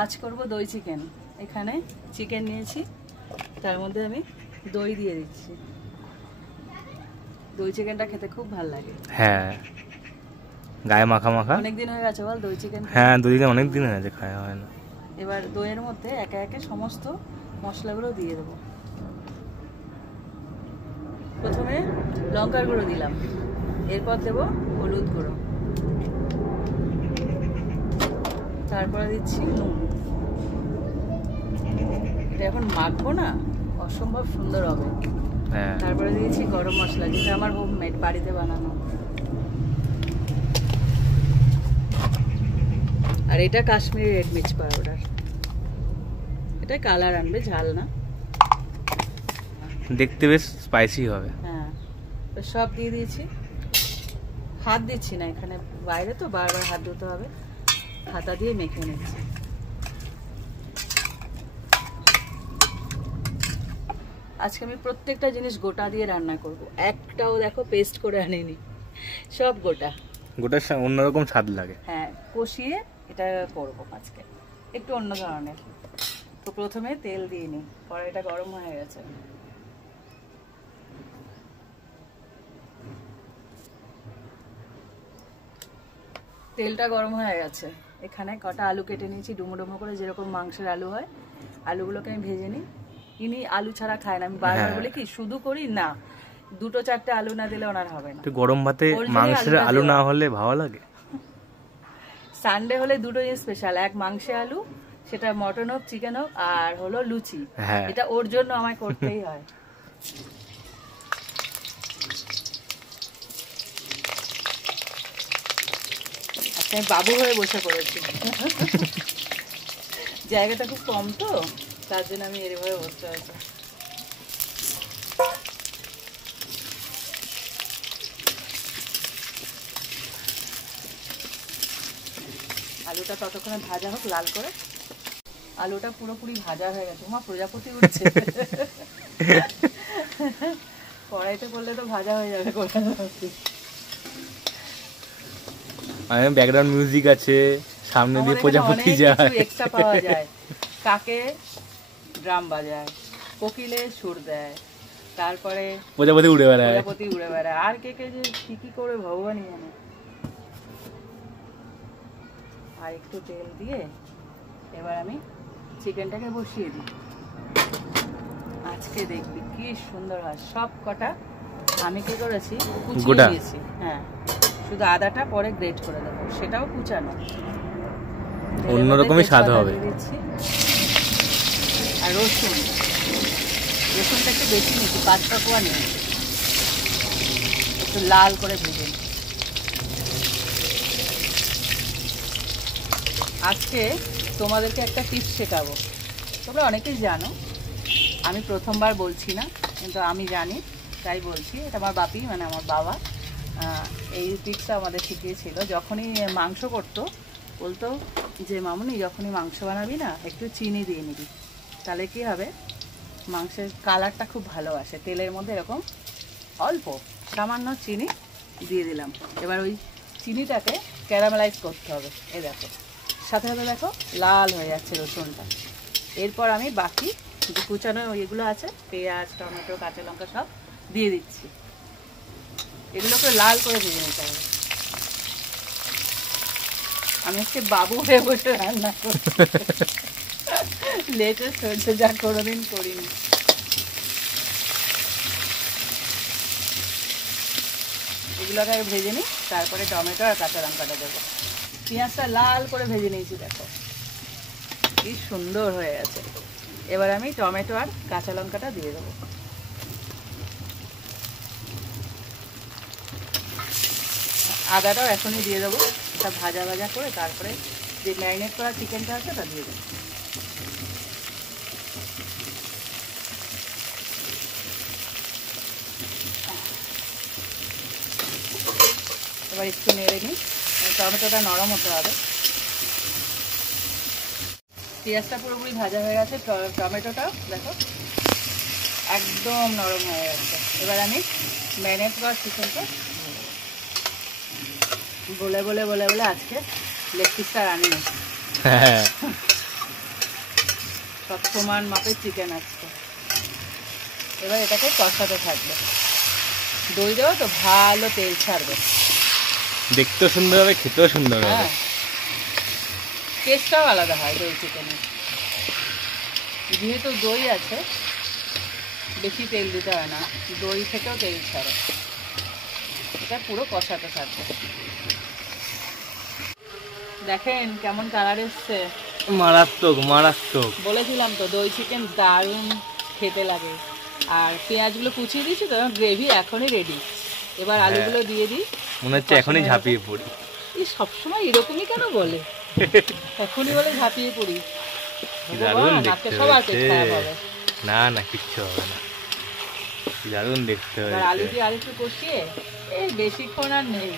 আজ করব দই চিকেন। এখানে চিকেন নিয়েছি, তার মধ্যে আমি দই দিয়ে দিচ্ছি। দই চিকেনটা খেতে খুব ভালো লাগে। হ্যাঁ, গায়ে মাখা মাখা। অনেকদিন হয়ে গেছে বল দই চিকেন? হ্যাঁ, দুদিনে অনেক দিন হয়ে গেছে খাওয়া হয় না। এবার দইয়ের মধ্যে একে একে সমস্ত মশলাগুলো দিয়ে দেবো। প্রথমে লঙ্কার গুঁড়ো দিলাম, এরপর দেবো হলুদ গুঁড়ো, তারপরে দিচ্ছি নুন। এটা এখন মাখবো না, অসম্ভব সুন্দর হবে। তারপরে দিয়েছি গরম মশলা, যেটা আমার হোমমেড, বাড়িতে বানানো। আর এটা কাশ্মীরি রেড মির্চ পাউডার, এটা কালার আনবে, ঝাল না, দেখতে বেশ স্পাইসি হবে। হ্যাঁ, সব দিয়ে দিয়েছি। হাত দিচ্ছি না এখানে, বাইরে তো বারবার হাত ধুতে হবে, হাতা দিয়ে মেখে নিচ্ছি। আজকে আমি প্রত্যেকটা জিনিস গোটা দিয়ে রান্না করব, একটাও দেখো পেস্ট করে আনিনি, সব গোটা। গোটার অন্যরকম স্বাদ লাগে। হ্যাঁ, কষিয়ে এটা করব আজকে, একটু অন্য ধরনের। তো প্রথমে তেল দিয়ে নিই, কড়াইটা গরম হয়ে গেছে। তেলটা গরম হয়ে গেছে, এখানে কটা আলু কেটে নিয়েছি ডুমো ডুমো করে, যেরকম মাংসের আলু হয়। আলুগুলোকে আমি ভেজে নিই। ইনি আলু ছাড়া খায় না, আমি বারবার বলি কি শুধু করি না, দুটো চারটে আলু না দিলে ওনার হবে না। গরম ভাতে মাংসের আলু না হলে ভালো লাগে? সানডে হলে দুটো জিনিস স্পেশাল, এক মাংসে আলু, সেটা মটন হোক চিকেন হোক, আর হলো লুচি। এটা ওর জন্য আমায় করতেই হয়। আমি বাবু হয়ে বসে পড়েছি, জায়গাটা খুব কম তো, তার জন্য আমি এরভাবে বসতে হয়েছে। আলুটা ততক্ষণে ভাজা হোক লাল করে। আলুটা পুরোপুরি ভাজা হয়ে গেছে। মা প্রজাপতি উঠছে, কড়াইতে করলে তো ভাজা হয়ে যাবে। ব্যাকগ্রাউন্ড মিউজিক আছে, সামনে দিয়ে প্রজাপতি যায়, এক্সট্রা পাওয়া যায়। কাকে ড্রাম বাজায়, কোকিলে সুর দেয়, তারপরে প্রজাপতি উড়ে বেড়ায়, আর কে কে যে কি করে ভগবানই জানে। আর একটু তেল দিয়ে এবার আমি চিকেনটাকে বসিয়ে দিই। আজকে দেখবি কি সুন্দর হয়। সব কটা আমি কি করেছি, কুচিয়ে দিয়েছি। হ্যাঁ, শুধু আদাটা পরে গ্রেট করে দেবো, সেটাও কুচানো, অন্যরকমই স্বাদ হবে। আর রসুনটা একটু বেশি নিয়েছি, 5-6 কোয়া নিয়েছি, একটু লাল করে ভেজে। আজকে তোমাদেরকে একটা টিপস শেখাবো। তোমরা অনেকেই জানো, আমি প্রথমবার বলছি না, কিন্তু আমি জানি তাই বলছি। এটা আমার বাপি, মানে আমার বাবা, এই টিপসটা আমাদের শিখিয়েছিল। যখনই মাংস করতো বলতো যে মামুনি, যখনই মাংস বানাবি না একটু চিনি দিয়ে নিবি, তাহলে কি হবে, মাংসের কালারটা খুব ভালো আসে। তেলের মধ্যে এরকম অল্প সামান্য চিনি দিয়ে দিলাম। এবার ওই চিনিটাকে ক্যারামেলাইজ করতে হবে। এই দেখো, সাথে সাথে দেখো লাল হয়ে যাচ্ছে রসুনটা। এরপর আমি বাকি যে কুচানো এগুলো আছে, পেঁয়াজ, টমেটো, কাঁচা লঙ্কা সব দিয়ে দিচ্ছি। এগুলোকে লাল করে ভেজে নিতে হবে। আমি আজকে বাবু হয়ে বসে রান্না করছি, লেটেস্ট হয়েছে, যা কোনোদিন করিনি। এগুলোকে আগে ভেজে নিই, তারপরে টমেটো আর কাঁচা লঙ্কাটা দেবো। পেঁয়াজটা লাল করে ভেজে নিয়েছি, দেখো কি সুন্দর হয়ে গেছে। এবার আমি টমেটো আর কাঁচা লঙ্কাটা দিয়ে দেবো। আদাটাও এখনই দিয়ে দেবো, এটা ভাজা ভাজা করে তারপরে যে ম্যারিনেট করা চিকেনটা আছে তা দিয়ে দেবো। এবার একটু নেড়ে নিই, টমেটোটা নরম হতে হবে। পেঁয়াজটা পুরোপুরি ভাজা হয়ে গেছে, টমেটোটাও দেখো একদম নরম হয়ে গেছে। এবার আমি ম্যারিনেট করা চিকেনটা বলে বলে বলে বলে আজকে লেগ পিসটা আনিনি। সমান মাপের চিকেন আছে। এবার এটাকে কষাতে থাকবে। দই দেওয়া তো ভালো তেল ছাড়বে, দেখতেও সুন্দর হবে, খেতেও সুন্দর হবে। হ্যাঁ, টেস্টটাও আলাদা হয় দই চিকেনের। যেহেতু দই আছে বেশি তেল দিতে হয় না, দই থেকেও তেল ছাড়ে। এটা পুরো কষাতে থাকবে। দেখেন কেমন কালার এসছে, মারাত্মক মারাত্মক। বলেছিলাম তো দই চিকেন দারুণ খেতে লাগে। আর পেঁয়াজগুলো কুচিয়ে দিয়েছি তো, গ্রেভি এখনই রেডি। এবার আলুগুলো দিয়ে দিই। মনে হচ্ছে এখনই ঝাঁপিয়ে পড়ি। এই সবসময় এরকমই কেন বলে, এখনই বলে ঝাঁপিয়ে পড়ি। দারুণ ভগবান, দেখতে আজকে সবার পেট হয়েছে। খারাপ হবে। না না, কিচ্ছু হবে না, দারুণ দেখতে এবার আলু হয়েছে। দিয়ে আরেকটু কষিয়ে, এই বেশিক্ষণ আর নেই,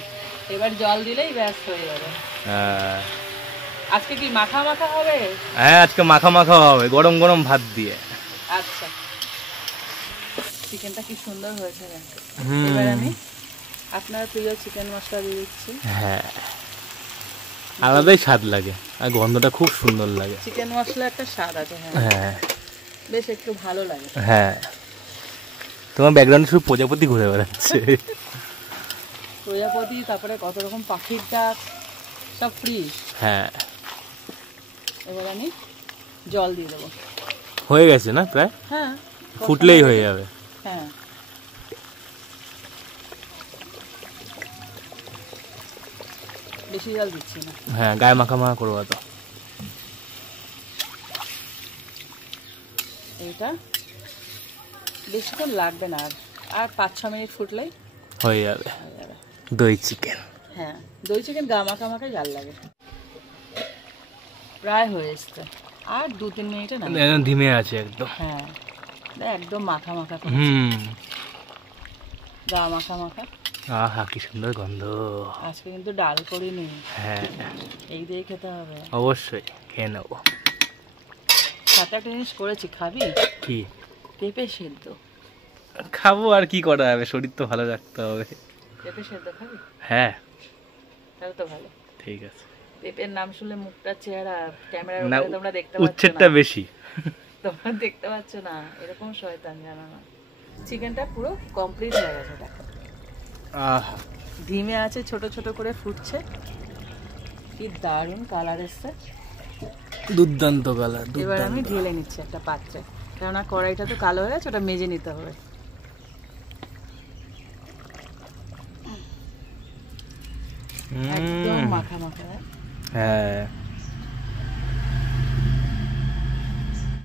এবার জল দিলেই ব্যাস হয়ে যাবে। আজকে কি মাখা মাখা হবে? হ্যাঁ, আজকে মাখা মাখা হবে গরম গরম ভাত দিয়ে। আচ্ছা, চিকেনটা কি সুন্দর হয়েছে দেখো। হুম। এবার আমি আপনার প্রিয় চিকেন মশলা দিয়ে দিচ্ছি। হ্যাঁ, আলাদাই স্বাদ লাগে আর গন্ধটা খুব সুন্দর লাগে। চিকেন মশলা একটা স্বাদ আছে, হ্যাঁ, হ্যাঁ বেশ একটু ভালো লাগে। হ্যাঁ, তোমার ব্যাকগ্রাউন্ডে শুধু প্রজাপতি ঘুরে বেড়াচ্ছে। প্রজাপতি, তারপরে কত রকম পাখির ডাক, সব ফ্রি। হ্যাঁ, এবার আমি জল দিয়ে দেবো। হয়ে গেছে না প্রায়? হ্যাঁ, ফুটলেই হয়ে যাবে। হ্যাঁ, বেশি জল দিচ্ছি না। হ্যাঁ, গায়ে মাখা মাখা করবো তো। এইটা বেশিক্ষণ লাগবে না, আর 5-6 মিনিট ফুটলেই হয়ে যাবে হয়ে যাবে। দই চিকেন। হ্যাঁ, দই চিকেন গা মাখা মাখাই জাল লাগে। প্রায় হয়ে এসছে, আর 2-3 মিনিটে না। একদম ধিমে আছে একদম। হ্যাঁ, একদম মাখা মাখা, হুম। গা মাখা মাখা। আহা, কি সুন্দর গন্ধ। আজকে কিন্তু ডাল করিনি, হ্যাঁ, এই দিয়ে খেতে হবে। অবশ্যই খেয়ে নেবো। সাথে একটা জিনিস করেছি, খাবি? কি? পেঁপে সেদ্ধ। খাবো, আর কি করা যাবে, শরীর তো ভালো রাখতে হবে। পেঁপে সেদ্ধ খাবি? হ্যাঁ, তাহলে তো ভালো। ঠিক আছে। পেঁপের নাম শুনলে মুখটা, চেহারা ক্যামেরার না, উপরে তোমরা দেখতে পাচ্ছ উচ্ছেদটা না, বেশি। তোমরা দেখতে পাচ্ছ না, এরকম শয়তান জানো না। চিকেনটা পুরো কমপ্লিট হয়ে গেছে দেখো। আহা, ধিমে আছে, ছোট ছোট করে ফুটছে, কি দারুণ কালার এসছে। দুর্দান্ত কালার। এবার আমি ঢেলে নিচ্ছি একটা পাত্রে, কেননা কড়াইটা তো কালো হয়ে গেছে, ওটা মেজে নিতে হবে। একদম মাখা মাখা। হ্যাঁ,